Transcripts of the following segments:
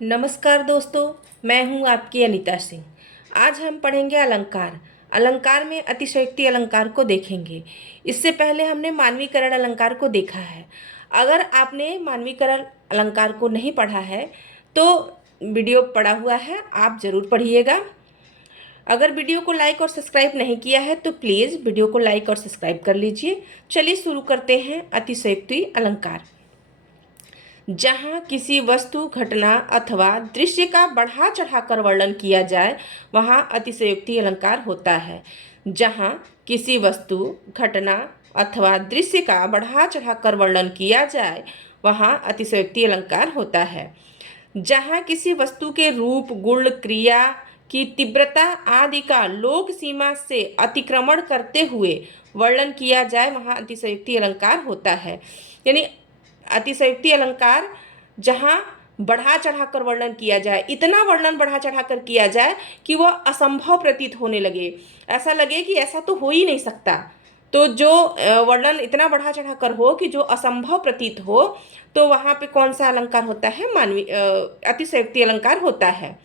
नमस्कार दोस्तों, मैं हूं आपकी अनीता सिंह। आज हम पढ़ेंगे अलंकार। अलंकार में अतिशयोक्ति अलंकार को देखेंगे। इससे पहले हमने मानवीकरण अलंकार को देखा है। अगर आपने मानवीकरण अलंकार को नहीं पढ़ा है तो वीडियो पड़ा हुआ है, आप ज़रूर पढ़िएगा। अगर वीडियो को लाइक और सब्सक्राइब नहीं किया है तो प्लीज़ वीडियो को लाइक और सब्सक्राइब कर लीजिए। चलिए शुरू करते हैं अतिशयोक्ति अलंकार। जहाँ किसी वस्तु, घटना अथवा दृश्य का बढ़ा चढ़ाकर वर्णन किया जाए वहाँ अतिशयोक्ति अलंकार होता है। जहाँ किसी वस्तु, घटना अथवा दृश्य का बढ़ा चढ़ाकर वर्णन किया जाए वहाँ अतिशयोक्ति अलंकार होता है। जहाँ किसी वस्तु के रूप, गुण, क्रिया की तीव्रता आदि का लोक सीमा से अतिक्रमण करते हुए वर्णन किया जाए वहाँ अतिशयोक्ति अलंकार होता है। यानी अतिशयोक्ति अलंकार जहाँ बढ़ा चढ़ाकर वर्णन किया जाए, इतना वर्णन बढ़ा चढ़ाकर किया जाए कि वह असंभव प्रतीत होने लगे, ऐसा लगे कि ऐसा तो हो ही नहीं सकता। तो जो वर्णन इतना बढ़ा चढ़ाकर हो कि जो असंभव प्रतीत हो, तो वहाँ पे कौन सा अलंकार होता है? अतिशयोक्ति अलंकार होता है।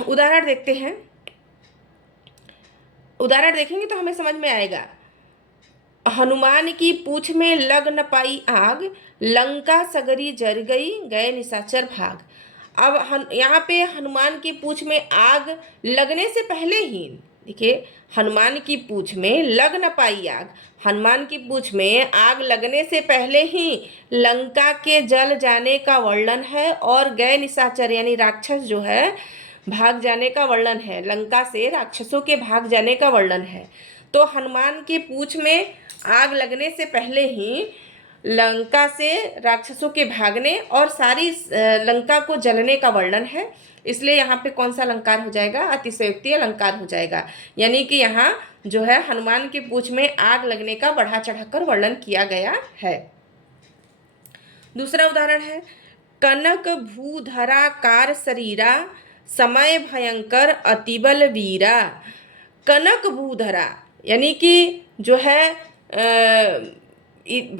उदाहरण देखते हैं। उदाहरण देखेंगे तो हमें समझ में आएगा। हनुमान की पूछ में लग न पाई आग, लंका सगरी जर गई, गए निशाचर भाग। अब यहाँ पे हनुमान की पूछ में आग लगने से पहले ही देखिए, हनुमान की पूछ में लग न पाई आग, हनुमान की पूछ में आग लगने से पहले ही लंका के जल जाने का वर्णन है और गए निशाचर यानी राक्षस जो है भाग जाने का वर्णन है। लंका से राक्षसों के भाग जाने का वर्णन है। तो हनुमान की पूछ में आग लगने से पहले ही लंका से राक्षसों के भागने और सारी लंका को जलने का वर्णन है। इसलिए यहाँ पे कौन सा अलंकार हो जाएगा? अतिशयोक्ति अलंकार हो जाएगा। यानी कि यहाँ जो है हनुमान की पूछ में आग लगने का बढ़ा चढ़ाकर वर्णन किया गया है। दूसरा उदाहरण है, कनक भूधराकार शरीरा, समय भयंकर अतिबल वीरा। कनक भूधरा यानी कि जो है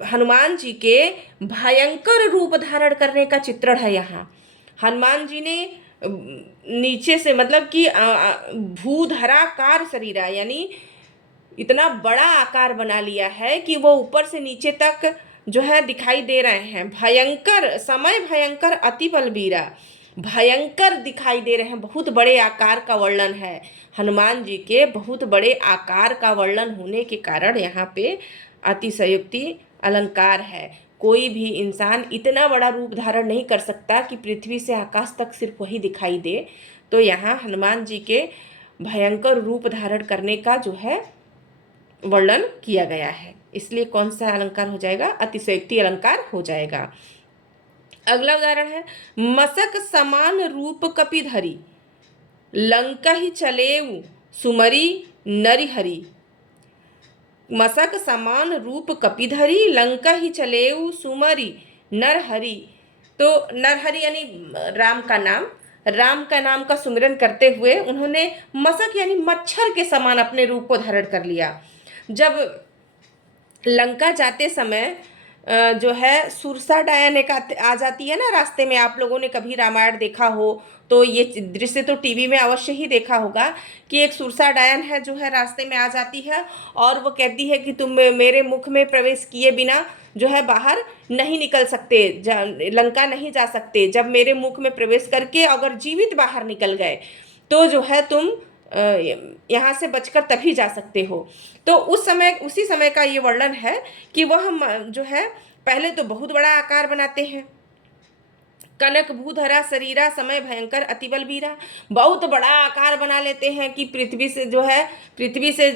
हनुमान जी के भयंकर रूप धारण करने का चित्रण है। यहाँ हनुमान जी ने नीचे से मतलब कि भूधराकार शरीरा यानी इतना बड़ा आकार बना लिया है कि वो ऊपर से नीचे तक जो है दिखाई दे रहे हैं। भयंकर, समय भयंकर अति बलबीरा, भयंकर दिखाई दे रहे हैं। बहुत बड़े आकार का वर्णन है। हनुमान जी के बहुत बड़े आकार का वर्णन होने के कारण यहाँ पे अतिशयोक्ति अलंकार है। कोई भी इंसान इतना बड़ा रूप धारण नहीं कर सकता कि पृथ्वी से आकाश तक सिर्फ वही दिखाई दे। तो यहाँ हनुमान जी के भयंकर रूप धारण करने का जो है वर्णन किया गया है। इसलिए कौन सा अलंकार हो जाएगा? अतिशयोक्ति अलंकार हो जाएगा। अगला उदाहरण है, मसक समान रूप कपिधरी, लंका ही चलेऊ सुमरी नरिहरी। मसक समान रूप कपिधरी, लंका ही चलेऊ सुमरी नरहरि। तो नरहरि यानी राम का नाम, राम का नाम का सुमिरन करते हुए उन्होंने मसक यानी मच्छर के समान अपने रूप को धारण कर लिया। जब लंका जाते समय जो है सुरसा डायन एक आ जाती है ना रास्ते में। आप लोगों ने कभी रामायण देखा हो तो ये दृश्य तो टीवी में अवश्य ही देखा होगा कि एक सुरसा डायन है जो है रास्ते में आ जाती है और वो कहती है कि तुम मेरे मुख में प्रवेश किए बिना जो है बाहर नहीं निकल सकते, लंका नहीं जा सकते। जब मेरे मुख में प्रवेश करके अगर जीवित बाहर निकल गए तो जो है तुम यहाँ से बचकर तभी जा सकते हो। तो उसी समय का ये वर्णन है कि वह जो है पहले तो बहुत बड़ा आकार बनाते हैं। कनक भूधरा शरीरा, समय भयंकर अतिबल वीरा। बहुत बड़ा आकार बना लेते हैं कि पृथ्वी से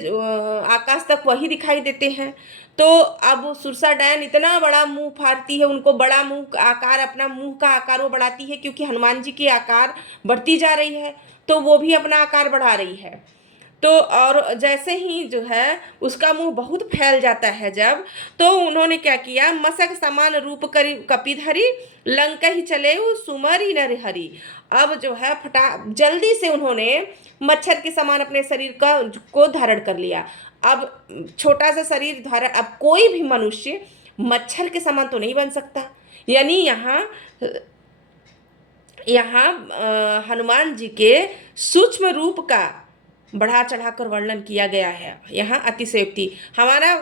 आकाश तक वही दिखाई देते हैं। तो अब सुरसा डायन इतना बड़ा मुंह फाड़ती है, उनको बड़ा मुंह आकार, अपना मुंह का आकार वो बढ़ाती है क्योंकि हनुमान जी की आकार बढ़ती जा रही है तो वो भी अपना आकार बढ़ा रही है। तो और जैसे ही जो है उसका मुंह बहुत फैल जाता है जब, तो उन्होंने क्या किया, मसक समान रूप करी कपिधरी, लंका ही चले सुमरी नरहरि। अब जो है जल्दी से उन्होंने मच्छर के समान अपने शरीर को धारण कर लिया। अब छोटा सा शरीर धारण, अब कोई भी मनुष्य मच्छर के समान तो नहीं बन सकता। यानी यहाँ यहाँ हनुमान जी के सूक्ष्म रूप का बढ़ा चढ़ाकर वर्णन किया गया है। यहाँ अतिशयोक्ति, हमारा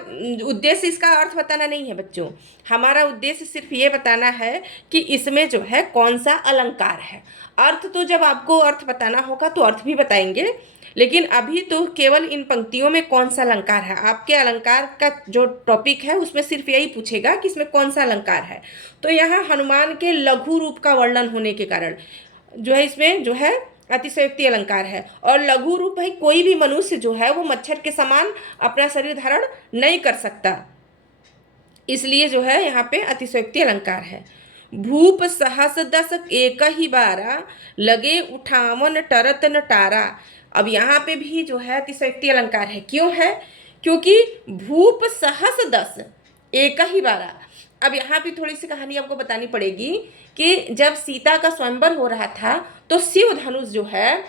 उद्देश्य इसका अर्थ बताना नहीं है बच्चों, हमारा उद्देश्य सिर्फ ये बताना है कि इसमें जो है कौन सा अलंकार है। अर्थ तो जब आपको अर्थ बताना होगा तो अर्थ भी बताएंगे, लेकिन अभी तो केवल इन पंक्तियों में कौन सा अलंकार है। आपके अलंकार का जो टॉपिक है उसमें सिर्फ यही पूछेगा कि इसमें कौन सा अलंकार है। तो यहाँ हनुमान के लघु रूप का वर्णन होने के कारण जो है इसमें जो है अतिशयोक्ति अलंकार है। और लघु रूप भाई कोई भी मनुष्य जो है वो मच्छर के समान अपना शरीर धारण नहीं कर सकता, इसलिए जो है यहाँ पे अतिशयोक्ति अलंकार है। भूप सहस दस एक ही बारा, लगे उठावन टरत न टारा। अब यहाँ पे भी जो है अतिशयोक्ति अलंकार है। क्यों है? क्योंकि भूप सहस दस एक ही बारा। अब यहाँ पे थोड़ी सी कहानी आपको बतानी पड़ेगी कि जब सीता का स्वयंवर हो रहा था तो शिव धनुष जो है,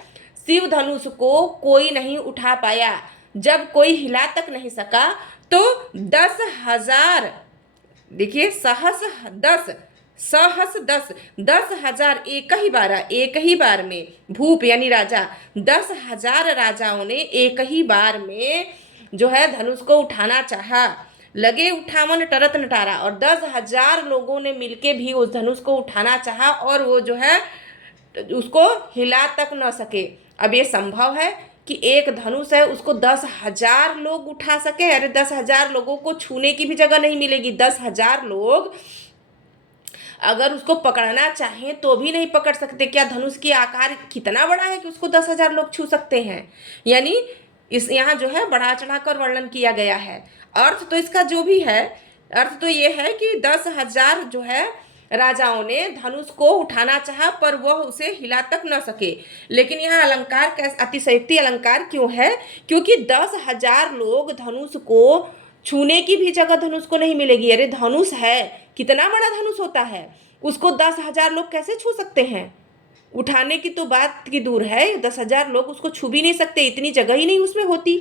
शिव धनुष को कोई नहीं उठा पाया। जब कोई हिला तक नहीं सका तो 10,000, देखिए सहस 10 सहस 10,000 एक ही बार में भूप यानी राजा 10,000 राजाओं ने एक ही बार में जो है धनुष को उठाना चाहा। लगे उठावन टरत नटारा, और 10,000 लोगों ने मिलके भी उस धनुष को उठाना चाहा और वो जो है उसको हिला तक न सके। अब ये संभव है कि एक धनुष है उसको 10,000 लोग उठा सके? अरे 10,000 लोगों को छूने की भी जगह नहीं मिलेगी। 10,000 लोग अगर उसको पकड़ना चाहें तो भी नहीं पकड़ सकते। क्या धनुष की आकार कितना बड़ा है कि उसको 10,000 लोग छू सकते हैं? यानी इस यहाँ जो है बढ़ा चढ़ाकर वर्णन किया गया है। अर्थ तो इसका जो भी है, अर्थ तो ये है कि 10,000 जो है राजाओं ने धनुष को उठाना चाहा पर वह उसे हिला तक न सके। लेकिन यहाँ अलंकार कैसे अतिशयोक्ति अलंकार क्यों है? क्योंकि 10,000 लोग धनुष को छूने की भी जगह धनुष को नहीं मिलेगी। अरे धनुष है, कितना बड़ा धनुष होता है, उसको 10,000 लोग कैसे छू सकते हैं? उठाने की तो बात की दूर है, 10,000 लोग उसको छू भी नहीं सकते, इतनी जगह ही नहीं उसमें होती।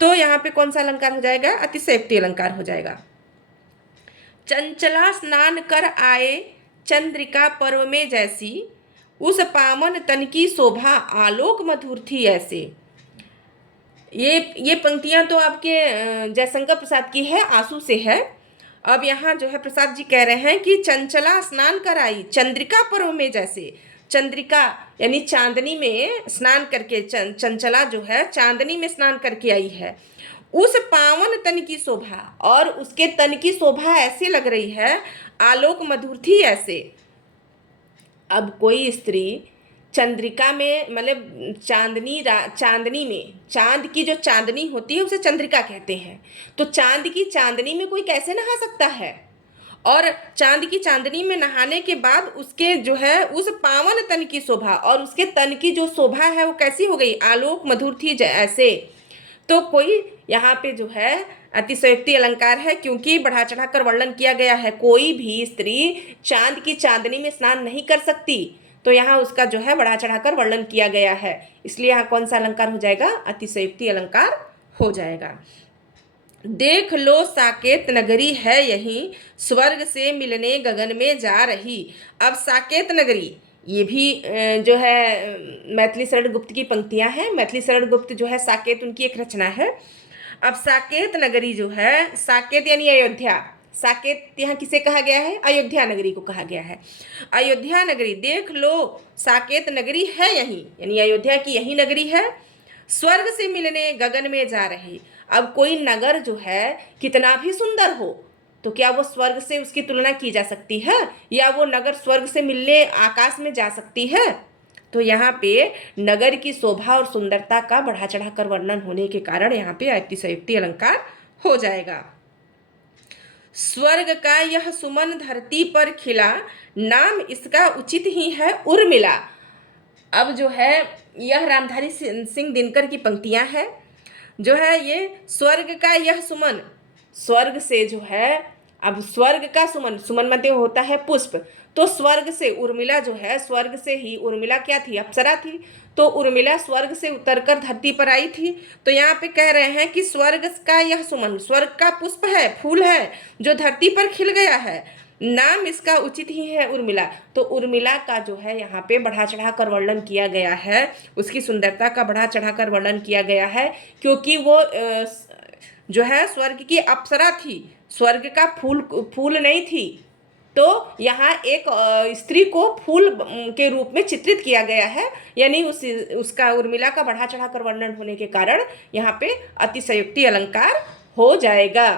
तो यहाँ पे कौन सा अलंकार हो जाएगा? अतिशयोक्ति अलंकार हो जाएगा। चंचला स्नान कर आए चंद्रिका पर्व में जैसी, उस पावन तन की शोभा आलोक मधुर थी ऐसे। ये पंक्तियां तो आपके जयशंकर प्रसाद की है, आंसू से है। अब यहाँ जो है प्रसाद जी कह रहे हैं कि चंचला स्नान कर आई चंद्रिका पर्व में जैसे। चंद्रिका यानी चांदनी में स्नान करके, चंचला जो है चांदनी में स्नान करके आई है। उस पावन तन की शोभा, और उसके तन की शोभा ऐसी लग रही है आलोक मधुर थी ऐसे। अब कोई स्त्री चंद्रिका में मतलब चांदनी में, चांद की जो चांदनी होती है उसे चंद्रिका कहते हैं। तो चांद की चांदनी में कोई कैसे नहा सकता है? और चांद की चांदनी में नहाने के बाद उसके जो है उस पावन तन की शोभा, और उसके तन की जो शोभा है वो कैसी हो गई? आलोक मधुर थी ऐसे। तो कोई यहाँ पे जो है अतिशयोक्ति अलंकार है, क्योंकि बढ़ा चढ़ाकर वर्णन किया गया है। कोई भी स्त्री चांद की चांदनी में स्नान नहीं कर सकती, तो यहाँ उसका जो है बढ़ा चढ़ाकर वर्णन किया गया है। इसलिए यहाँ कौन सा अलंकार हो जाएगा? अतिशयोक्ति अलंकार हो जाएगा। देख लो साकेत नगरी है यही, स्वर्ग से मिलने गगन में जा रही। अब साकेत नगरी ये भी जो है मैथिली शरण गुप्त की पंक्तियां हैं। मैथिली शरण गुप्त जो है साकेत उनकी एक रचना है। अब साकेत नगरी जो है, साकेत यानी अयोध्या, साकेत यहाँ किसे कहा गया है? अयोध्या नगरी को कहा गया है। अयोध्या नगरी, देख लो साकेत नगरी है यही, यानी अयोध्या की यही नगरी है। स्वर्ग से मिलने गगन में जा रही। अब कोई नगर जो है कितना भी सुंदर हो तो क्या वो स्वर्ग से उसकी तुलना की जा सकती है? या वो नगर स्वर्ग से मिलने आकाश में जा सकती है? तो यहाँ पे नगर की शोभा और सुंदरता का बढ़ा चढ़ाकर वर्णन होने के कारण यहाँ पे अतिशयोक्ति अलंकार हो जाएगा। स्वर्ग का यह सुमन धरती पर खिला, नाम इसका उचित ही है उर्मिला। अब जो है यह रामधारी सिंह दिनकर की पंक्तियां हैं। जो है ये स्वर्ग का यह सुमन, स्वर्ग से जो है, अब स्वर्ग का सुमन, सुमन मतलब होता है पुष्प, तो स्वर्ग से उर्मिला जो है, स्वर्ग से ही उर्मिला क्या थी? अप्सरा थी। तो उर्मिला स्वर्ग से उतरकर धरती पर आई थी। तो यहाँ पे कह रहे हैं कि स्वर्ग का यह सुमन, स्वर्ग का पुष्प है, फूल है जो धरती पर खिल गया है। नाम इसका उचित ही है उर्मिला। तो उर्मिला का जो है यहाँ पे बढ़ा चढ़ा कर वर्णन किया गया है, उसकी सुंदरता का बढ़ा चढ़ा कर वर्णन किया गया है, क्योंकि वो जो है स्वर्ग की अप्सरा थी, स्वर्ग का फूल फूल नहीं थी। तो यहाँ एक स्त्री को फूल के रूप में चित्रित किया गया है, यानी उसका उर्मिला का बढ़ा चढ़ा कर वर्णन होने के कारण यहाँ पे अतिशयोक्ति अलंकार हो जाएगा।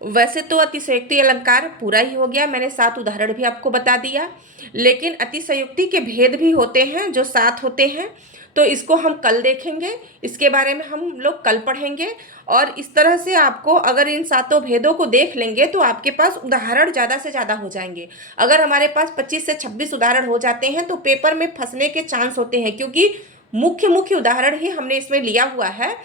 वैसे तो अतिशयोक्ति अलंकार पूरा ही हो गया, मैंने 7 उदाहरण भी आपको बता दिया, लेकिन अतिशयोक्ति के भेद भी होते हैं जो 7 होते हैं। तो इसको हम कल देखेंगे, इसके बारे में हम लोग कल पढ़ेंगे। और इस तरह से आपको अगर इन 7 भेदों को देख लेंगे तो आपके पास उदाहरण ज़्यादा से ज़्यादा हो जाएंगे। अगर हमारे पास 25 से 26 उदाहरण हो जाते हैं तो पेपर में फंसने के चांस होते हैं, क्योंकि मुख्य मुख्य उदाहरण ही हमने इसमें लिया हुआ है,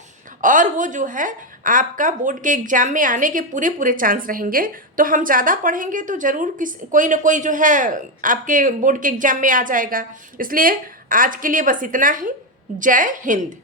और वो जो है आपका बोर्ड के एग्जाम में आने के पूरे पूरे चांस रहेंगे। तो हम ज़्यादा पढ़ेंगे तो ज़रूर कोई ना कोई जो है आपके बोर्ड के एग्जाम में आ जाएगा। इसलिए आज के लिए बस इतना ही। जय हिंद।